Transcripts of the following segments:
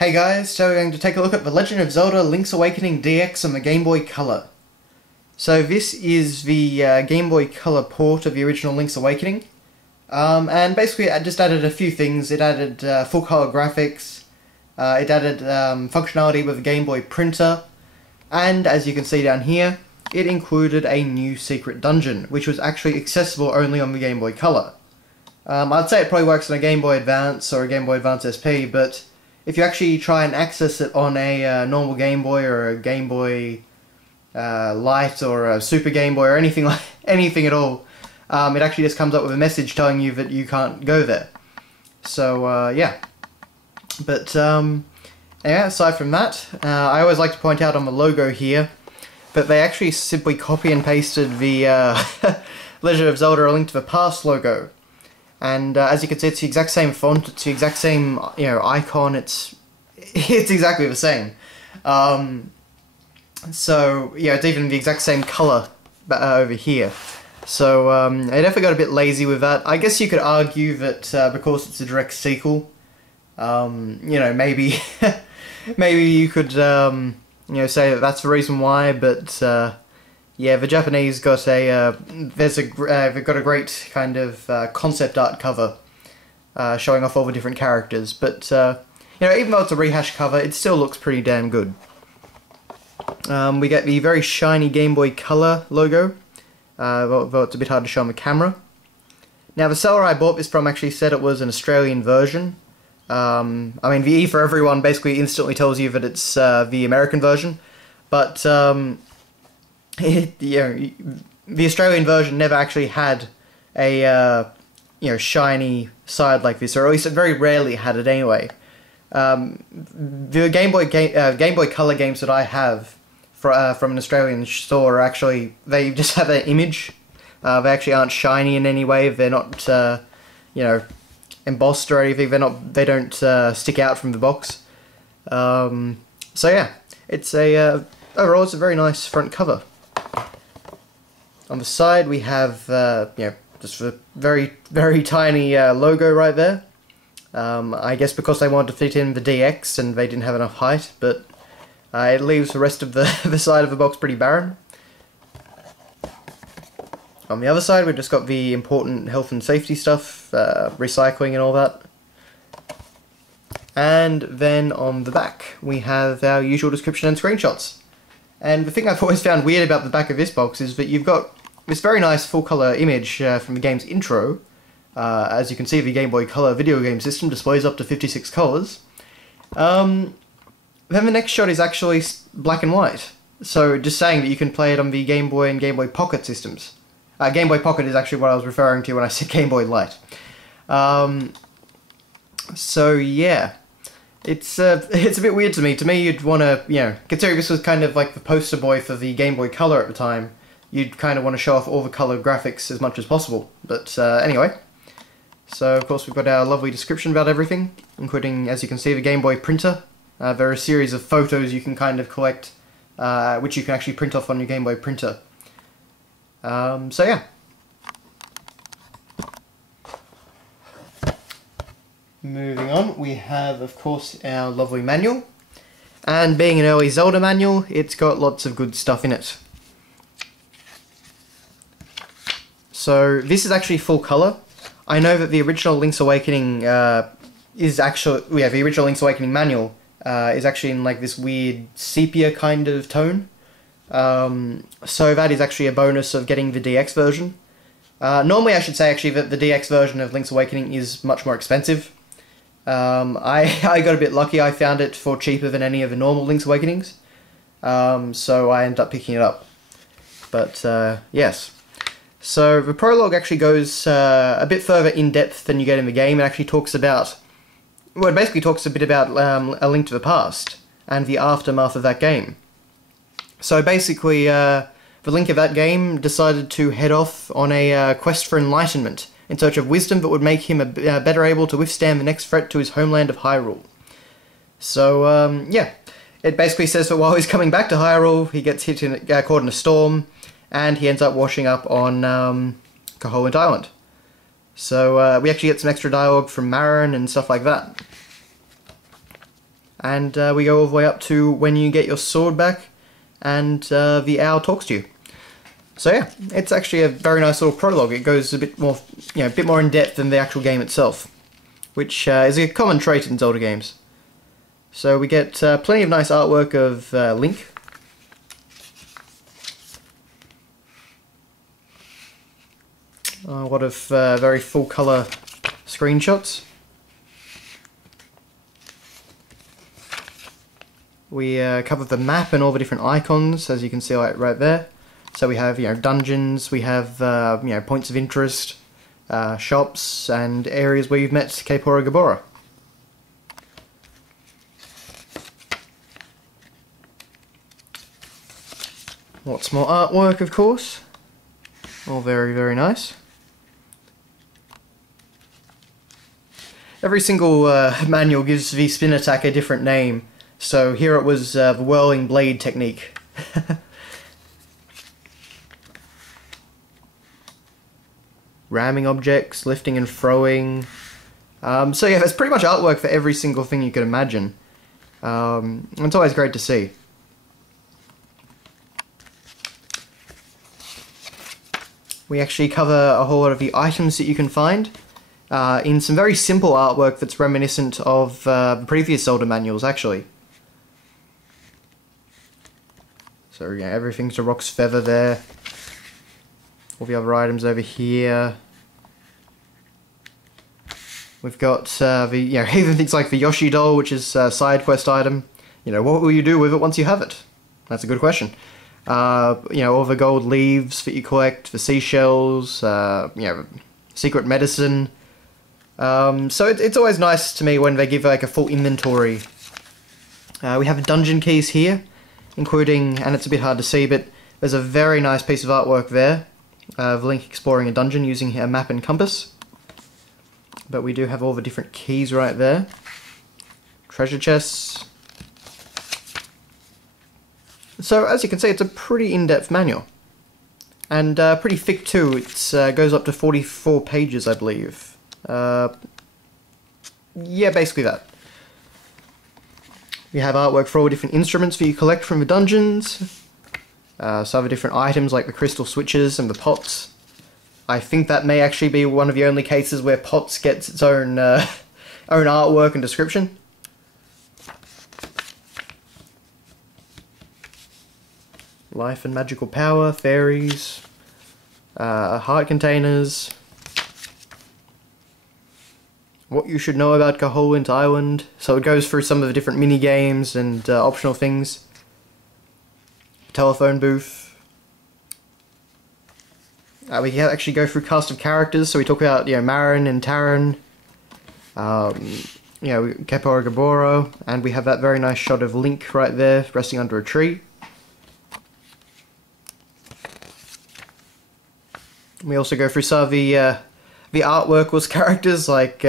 Hey guys, so we're going to take a look at The Legend of Zelda Link's Awakening DX on the Game Boy Color. So this is the Game Boy Color port of the original Link's Awakening. And basically it just added a few things. It added full color graphics, it added functionality with the Game Boy printer, and as you can see down here, it included a new secret dungeon, which was actually accessible only on the Game Boy Color. I'd say it probably works on a Game Boy Advance or a Game Boy Advance SP, but if you actually try and access it on a normal Game Boy or a Game Boy Light or a Super Game Boy or anything at all, it actually just comes up with a message telling you that you can't go there. So yeah, but yeah, aside from that, I always like to point out on the logo here that they actually simply copy and pasted the Legend of Zelda: A Link to the Past logo. And as you can see, it's the exact same font, it's the exact same, icon, it's exactly the same. So, yeah, it's even the exact same colour over here. So, I definitely got a bit lazy with that. I guess you could argue that because it's a direct sequel, maybe, maybe you could, say that that's the reason why, but, yeah, the Japanese got they've got a great kind of concept art cover showing off all the different characters. But even though it's a rehash cover, it still looks pretty damn good. We get the very shiny Game Boy Color logo, though it's a bit hard to show on the camera. Now, the seller I bought this from actually said it was an Australian version. I mean, the E for everyone basically instantly tells you that it's the American version, but the Australian version never actually had a shiny side like this, or at least it very rarely had it anyway. The Game Boy Color games that I have from an Australian store are actually, they just have an image. They actually aren't shiny in any way. They're not embossed or anything. They don't stick out from the box. So yeah, it's overall it's a very nice front cover. On the side we have, just a very, very tiny logo right there. I guess because they wanted to fit in the DX and they didn't have enough height, but it leaves the rest of the side of the box pretty barren. On the other side we've just got the important health and safety stuff, recycling and all that. And then on the back we have our usual description and screenshots. And the thing I've always found weird about the back of this box is that you've got this very nice full colour image from the game's intro. As you can see, the Game Boy Color video game system displays up to 56 colours. Then the next shot is actually black and white. So just saying that you can play it on the Game Boy and Game Boy Pocket systems. Game Boy Pocket is actually what I was referring to when I said Game Boy Light. So yeah. It's a bit weird to me. To me, you'd want to, considering this was kind of like the poster boy for the Game Boy Color at the time, you'd kind of want to show off all the color graphics as much as possible. But anyway, so of course we've got our lovely description about everything, including, as you can see, the Game Boy printer. There are a series of photos you can kind of collect, which you can actually print off on your Game Boy printer. So yeah. Moving on, we have, of course, our lovely manual. And being an early Zelda manual, it's got lots of good stuff in it. So, this is actually full colour. I know that the original Link's Awakening is actually... Yeah, the original Link's Awakening manual is actually in like this weird sepia kind of tone. So that is actually a bonus of getting the DX version. Normally I should say actually that the DX version of Link's Awakening is much more expensive. I got a bit lucky. I found it for cheaper than any of the normal Link's Awakenings, so I ended up picking it up. But yes, so the prologue actually goes a bit further in depth than you get in the game. It actually talks about, well, it basically talks a bit about A Link to the Past and the aftermath of that game. So basically, the Link of that game decided to head off on a quest for enlightenment, in search of wisdom that would make him better able to withstand the next threat to his homeland of Hyrule. So, yeah, it basically says that while he's coming back to Hyrule, he gets caught in a storm, and he ends up washing up on Koholint Island. So we actually get some extra dialogue from Marin and stuff like that. And we go all the way up to when you get your sword back and the owl talks to you. So yeah, it's actually a very nice little prologue. It goes a bit more, a bit more in depth than the actual game itself, which is a common trait in Zelda games. So we get plenty of nice artwork of Link. A lot of very full colour screenshots. We cover the map and all the different icons, as you can see right there. So we have, dungeons, we have, points of interest, shops, and areas where you've met Kaepora Gaebora. Lots more artwork, of course. All very, very nice. Every single manual gives the spin attack a different name. So here it was the whirling blade technique. Ramming objects, lifting and throwing. So yeah, there's pretty much artwork for every single thing you could imagine. It's always great to see. We actually cover a whole lot of the items that you can find in some very simple artwork that's reminiscent of previous Zelda manuals, actually. So yeah, everything's a Rock's Feather there. All the other items over here. We've got even things like the Yoshi doll, which is a side quest item. What will you do with it once you have it? That's a good question. All the gold leaves that you collect, the seashells, secret medicine. So it's always nice to me when they give like a full inventory. We have dungeon keys here, including, and it's a bit hard to see, but there's a very nice piece of artwork there of Link exploring a dungeon using a map and compass. But we do have all the different keys right there. Treasure chests. So as you can see, it's a pretty in-depth manual. And pretty thick too. It goes up to 44 pages, I believe. Yeah, basically that. We have artwork for all different instruments that you collect from the dungeons. Some of the different items like the crystal switches and the pots. I think that may actually be one of the only cases where pots gets its own own artwork and description. Life and magical power, fairies, heart containers. What you should know about Kaholint Island. So it goes through some of the different mini games and optional things. Telephone booth. We can actually go through cast of characters. So we talk about Marin and Taran. Kaepora Gaebora, and we have that very nice shot of Link right there, resting under a tree. We also go through some of the artwork was characters like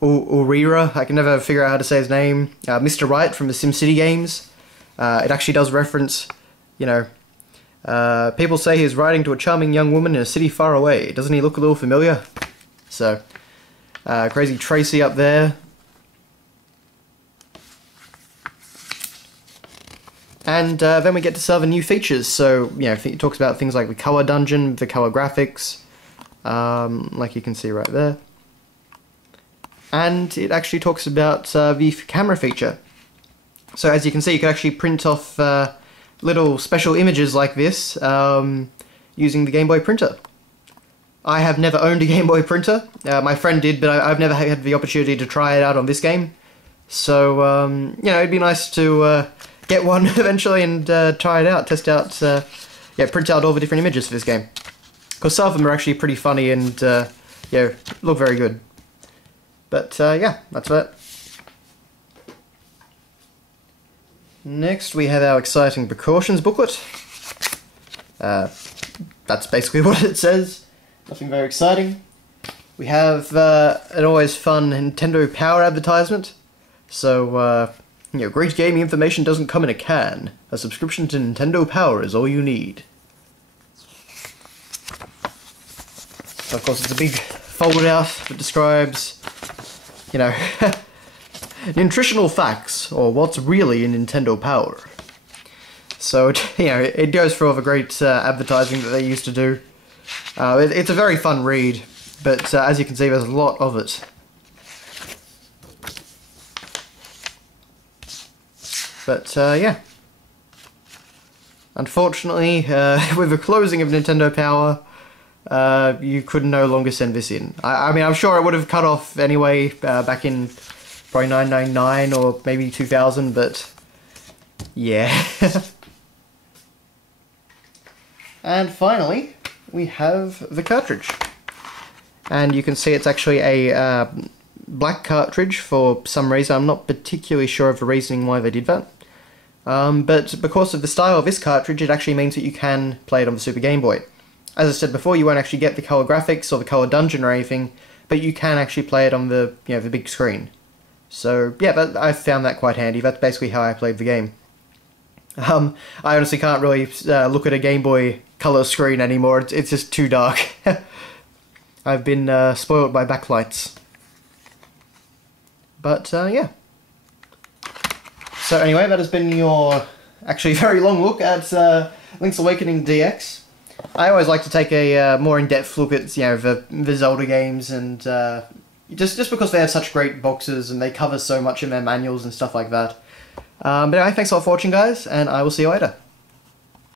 Ulrira. I can never figure out how to say his name. Mr. Right from the SimCity games. It actually does reference, people say he's writing to a charming young woman in a city far away. Doesn't he look a little familiar? So, Crazy Tracy up there. And then we get to some other new features. So, it talks about things like the color dungeon, the color graphics, like you can see right there. And it actually talks about the camera feature. So as you can see, you can actually print off little special images like this using the Game Boy printer. I have never owned a Game Boy printer. My friend did, but I've never had the opportunity to try it out on this game. So, it'd be nice to get one eventually and try it out, test out, print out all the different images for this game. Because some of them are actually pretty funny and, look very good. But, yeah, that's that. Next, we have our exciting precautions booklet. That's basically what it says. Nothing very exciting. We have an always fun Nintendo Power advertisement. So, great gaming information doesn't come in a can. A subscription to Nintendo Power is all you need. So of course it's a big fold out that describes, Nutritional facts, or what's really in Nintendo Power. So, it goes for all the great advertising that they used to do. It's a very fun read, but as you can see, there's a lot of it. But, yeah. Unfortunately, with the closing of Nintendo Power, you could no longer send this in. I mean, I'm sure it would have cut off anyway, back in probably 1999 or maybe 2000, but yeah. And finally, we have the cartridge. And you can see it's actually a black cartridge for some reason. I'm not particularly sure of the reasoning why they did that. But because of the style of this cartridge, it actually means that you can play it on the Super Game Boy. As I said before, you won't actually get the colour graphics or the colour dungeon or anything, but you can actually play it on the the big screen. So yeah, I found that quite handy. That's basically how I played the game. I honestly can't really look at a Game Boy colour screen anymore. It's just too dark. I've been spoiled by backlights. But yeah. So anyway, that has been your actually very long look at Link's Awakening DX. I always like to take a more in-depth look at the Zelda games, and just because they have such great boxes and they cover so much in their manuals and stuff like that. But anyway, thanks a lot for watching, guys, and I will see you later.